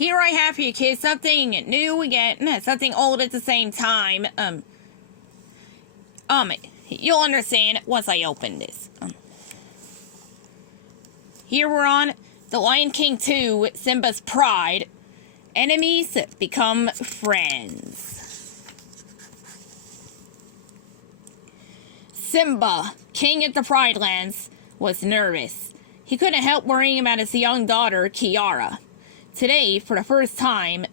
Here I have for you, kids, something new again, something old at the same time. You'll understand once I open this. Here we're on The Lion King 2, Simba's Pride. Enemies become friends. Simba, king of the Pride Lands, was nervous. He couldn't help worrying about his young daughter, Kiara. Today, for the first time,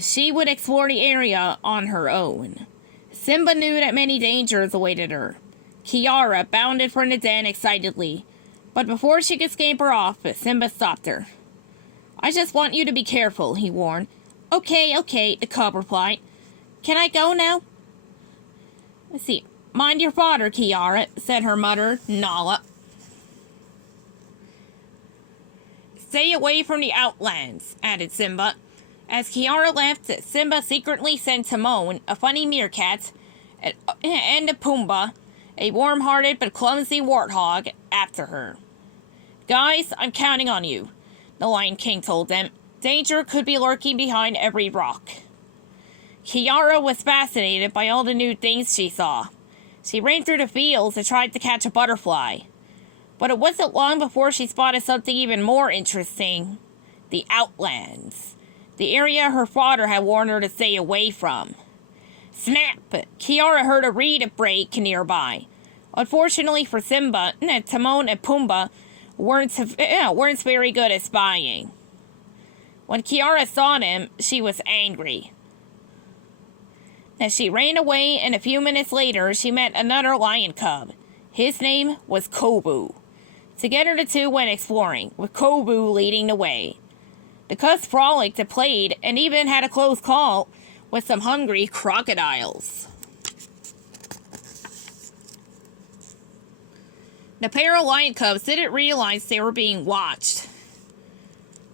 she would explore the area on her own. Simba knew that many dangers awaited her. Kiara bounded from the den excitedly, but before she could scamper off, Simba stopped her. "I just want you to be careful," he warned. Okay, the cub replied. "Can I go now?" "Let's see. Mind your father, Kiara," said her mother, Nala. "Stay away from the outlands," added Simba. As Kiara left, Simba secretly sent Timon, a funny meerkat, and Pumbaa, a warm-hearted but clumsy warthog, after her. "Guys, I'm counting on you," the Lion King told them. "Danger could be lurking behind every rock." Kiara was fascinated by all the new things she saw. She ran through the fields and tried to catch a butterfly. But it wasn't long before she spotted something even more interesting. The outlands. The area her father had warned her to stay away from. Snap! Kiara heard a reed break nearby. Unfortunately for Simba, Timon and Pumbaa weren't very good at spying. When Kiara saw them, she was angry. As she ran away, and a few minutes later, she met another lion cub. His name was Kovu. Together the two went exploring, with Kovu leading the way. The cubs frolicked and played, and even had a close call with some hungry crocodiles. The pair of lion cubs didn't realize they were being watched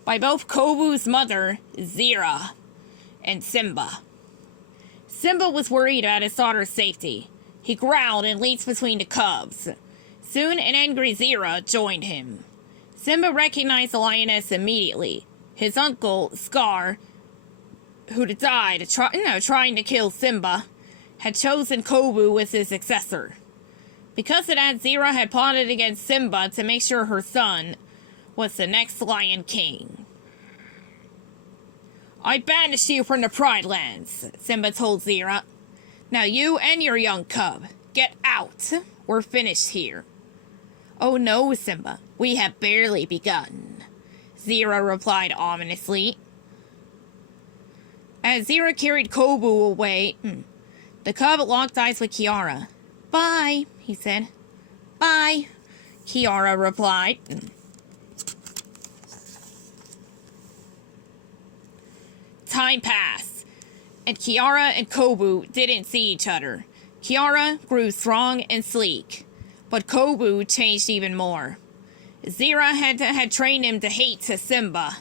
by both Kovu's mother, Zira, and Simba. Simba was worried about his daughter's safety. He growled and leaped between the cubs. Soon an angry Zira joined him. Simba recognized the lioness immediately. His uncle, Scar, who had died trying to kill Simba, had chosen Kovu as his successor. Because of that, Zira had plotted against Simba to make sure her son was the next Lion King. "I banished you from the Pride Lands," Simba told Zira. "Now you and your young cub, get out. We're finished here." "Oh no, Simba, we have barely begun," Zira replied ominously. As Zira carried Kovu away, the cub locked eyes with Kiara. "Bye," he said. "Bye," Kiara replied. Time passed, and Kiara and Kovu didn't see each other. Kiara grew strong and sleek, but Kovu changed even more. Zira had trained him to hate Simba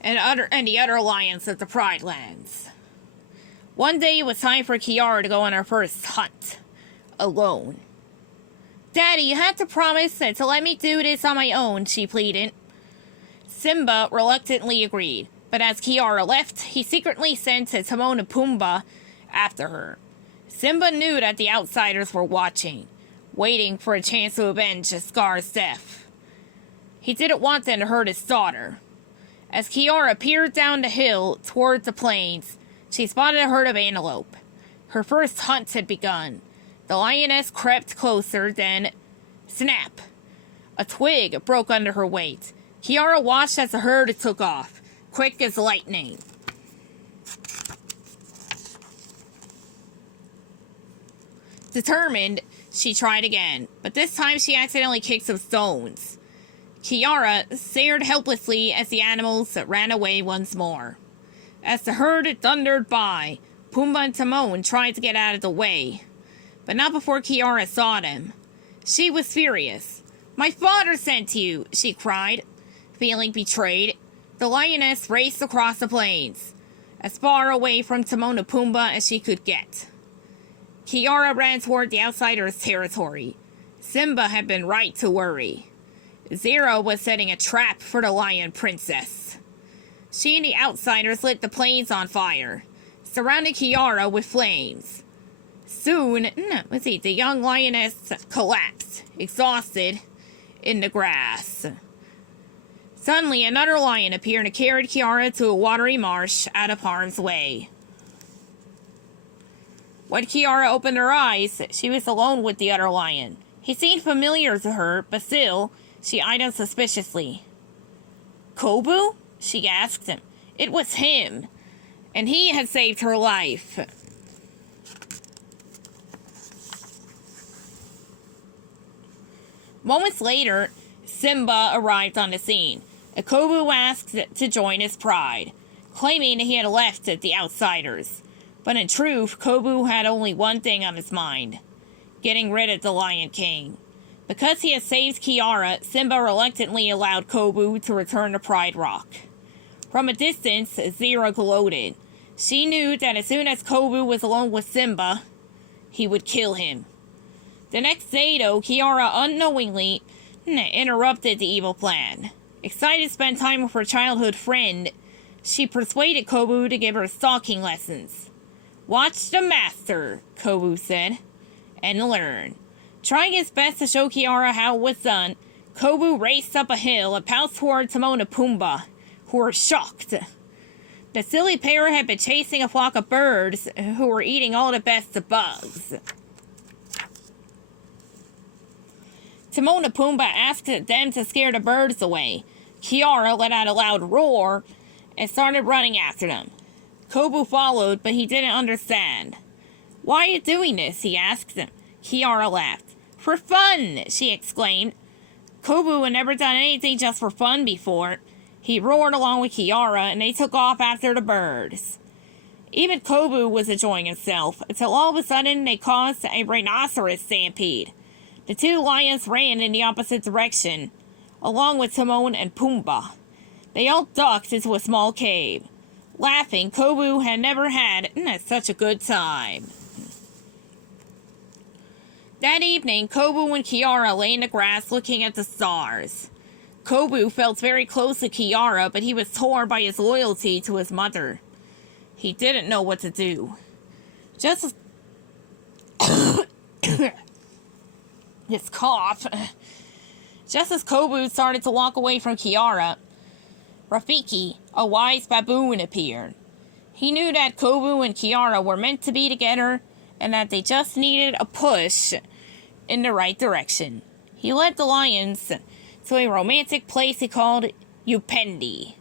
and the other lions of the Pride Lands. One day it was time for Kiara to go on her first hunt, alone. "Daddy, you have to promise to let me do this on my own," she pleaded. Simba reluctantly agreed, but as Kiara left, he secretly sent Timon and Pumbaa after her. Simba knew that the outsiders were watching, waiting for a chance to avenge Scar's death. He didn't want them to hurt his daughter. As Kiara peered down the hill toward the plains, she spotted a herd of antelope. Her first hunt had begun. The lioness crept closer, then, snap! A twig broke under her weight. Kiara watched as the herd took off, quick as lightning. Determined, she tried again, but this time she accidentally kicked some stones. Kiara stared helplessly as the animals ran away once more. As the herd thundered by, Pumbaa and Timon tried to get out of the way, but not before Kiara saw them. She was furious. "My father sent you," she cried. Feeling betrayed, the lioness raced across the plains, as far away from Timon and Pumbaa as she could get. Kiara ran toward the outsider's territory. Simba had been right to worry. Zira was setting a trap for the lion princess. She and the outsiders lit the plains on fire, surrounding Kiara with flames. Soon, the young lioness collapsed, exhausted, in the grass. Suddenly, another lion appeared and carried Kiara to a watery marsh out of harm's way. When Kiara opened her eyes, she was alone with the other lion. He seemed familiar to her, but still, she eyed him suspiciously. Kovu? She asked him. It was him, and he had saved her life. Moments later, Simba arrived on the scene. A kovu asked to join his pride, claiming he had left the outsiders. But in truth, Kovu had only one thing on his mind: getting rid of the Lion King. Because he had saved Kiara, Simba reluctantly allowed Kovu to return to Pride Rock. From a distance, Zira gloated. She knew that as soon as Kovu was alone with Simba, he would kill him. The next day, though, Kiara unknowingly interrupted the evil plan. Excited to spend time with her childhood friend, she persuaded Kovu to give her stalking lessons. Watch the master, Kovu said, and learn. Trying his best to show Kiara how it was done, Kovu raced up a hill and pounced toward Timon and Pumbaa, who were shocked. The silly pair had been chasing a flock of birds who were eating all the best of bugs. Timon and Pumbaa asked them to scare the birds away. Kiara let out a loud roar and started running after them. Kovu followed, but he didn't understand. Why are you doing this? He asked them. Kiara laughed. For fun, she exclaimed. Kovu had never done anything just for fun before. He roared along with Kiara, and they took off after the birds. Even Kovu was enjoying himself, until all of a sudden they caused a rhinoceros stampede. The two lions ran in the opposite direction, along with Timon and Pumbaa. They all ducked into a small cave. Laughing, Kovu had never had such a good time. That evening, Kovu and Kiara lay in the grass looking at the stars. Kovu felt very close to Kiara, but he was torn by his loyalty to his mother. He didn't know what to do. Just as his cough. Just as Kovu started to walk away from Kiara, Rafiki, a wise baboon, appeared. He knew that Kovu and Kiara were meant to be together and that they just needed a push in the right direction. He led the lions to a romantic place he called Upendi.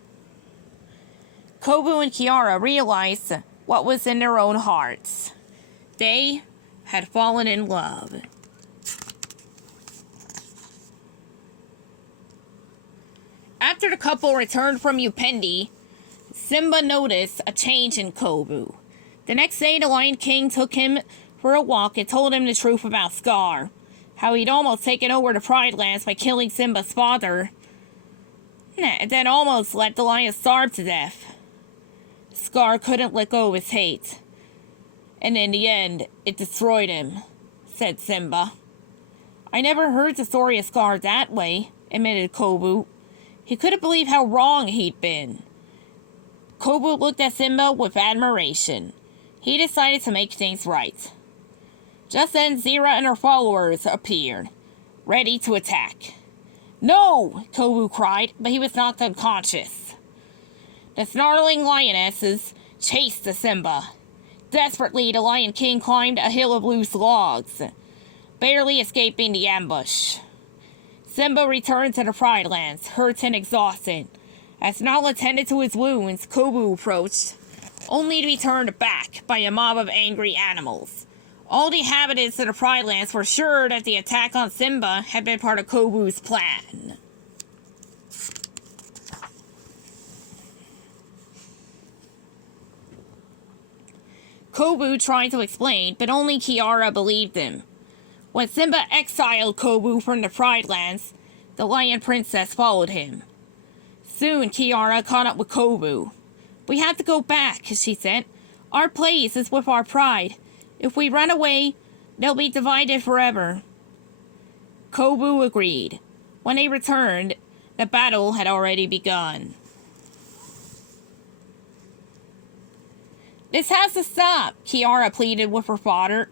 Kovu and Kiara realized what was in their own hearts. They had fallen in love. After the couple returned from Upendi, Simba noticed a change in Kovu. The next day, the Lion King took him for a walk and told him the truth about Scar. How he'd almost taken over the Pride Lands by killing Simba's father, and then almost let the lion starve to death. Scar couldn't let go of his hate, and in the end, it destroyed him, said Simba. I never heard the story of Scar that way, admitted Kovu. He couldn't believe how wrong he'd been. Kovu looked at Simba with admiration. He decided to make things right. Just then, Zira and her followers appeared, ready to attack. No! Kovu cried, but he was knocked unconscious. The snarling lionesses chased the Simba. Desperately, the Lion King climbed a hill of loose logs, barely escaping the ambush. Simba returned to the Pride Lands, hurt and exhausted. As Nala tended to his wounds, Kovu approached, only to be turned back by a mob of angry animals. All the inhabitants of the Pride Lands were sure that the attack on Simba had been part of Kovu's plan. Kovu tried to explain, but only Kiara believed him. When Simba exiled Kovu from the Pride Lands, the Lion Princess followed him. Soon, Kiara caught up with Kovu. We have to go back, she said. Our place is with our pride. If we run away, they'll be divided forever. Kovu agreed. When they returned, the battle had already begun. This has to stop, Kiara pleaded with her father.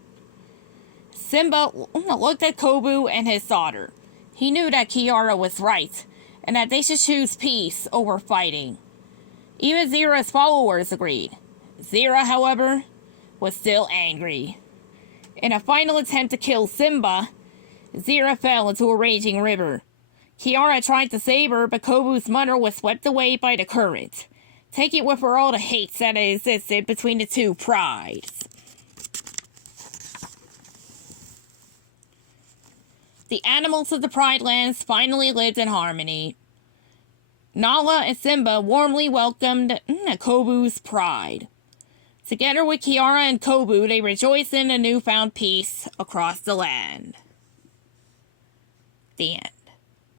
Simba looked at Kovu and his daughter. He knew that Kiara was right, and that they should choose peace over fighting. Even Zira's followers agreed. Zira, however, was still angry. In a final attempt to kill Simba, Zira fell into a raging river. Kiara tried to save her, but Kovu's mother was swept away by the current, taking with her all the hate that existed between the two prides. The animals of the Pride Lands finally lived in harmony. Nala and Simba warmly welcomed Kovu's pride. Together with Kiara and Kovu, they rejoiced in the newfound peace across the land. The end.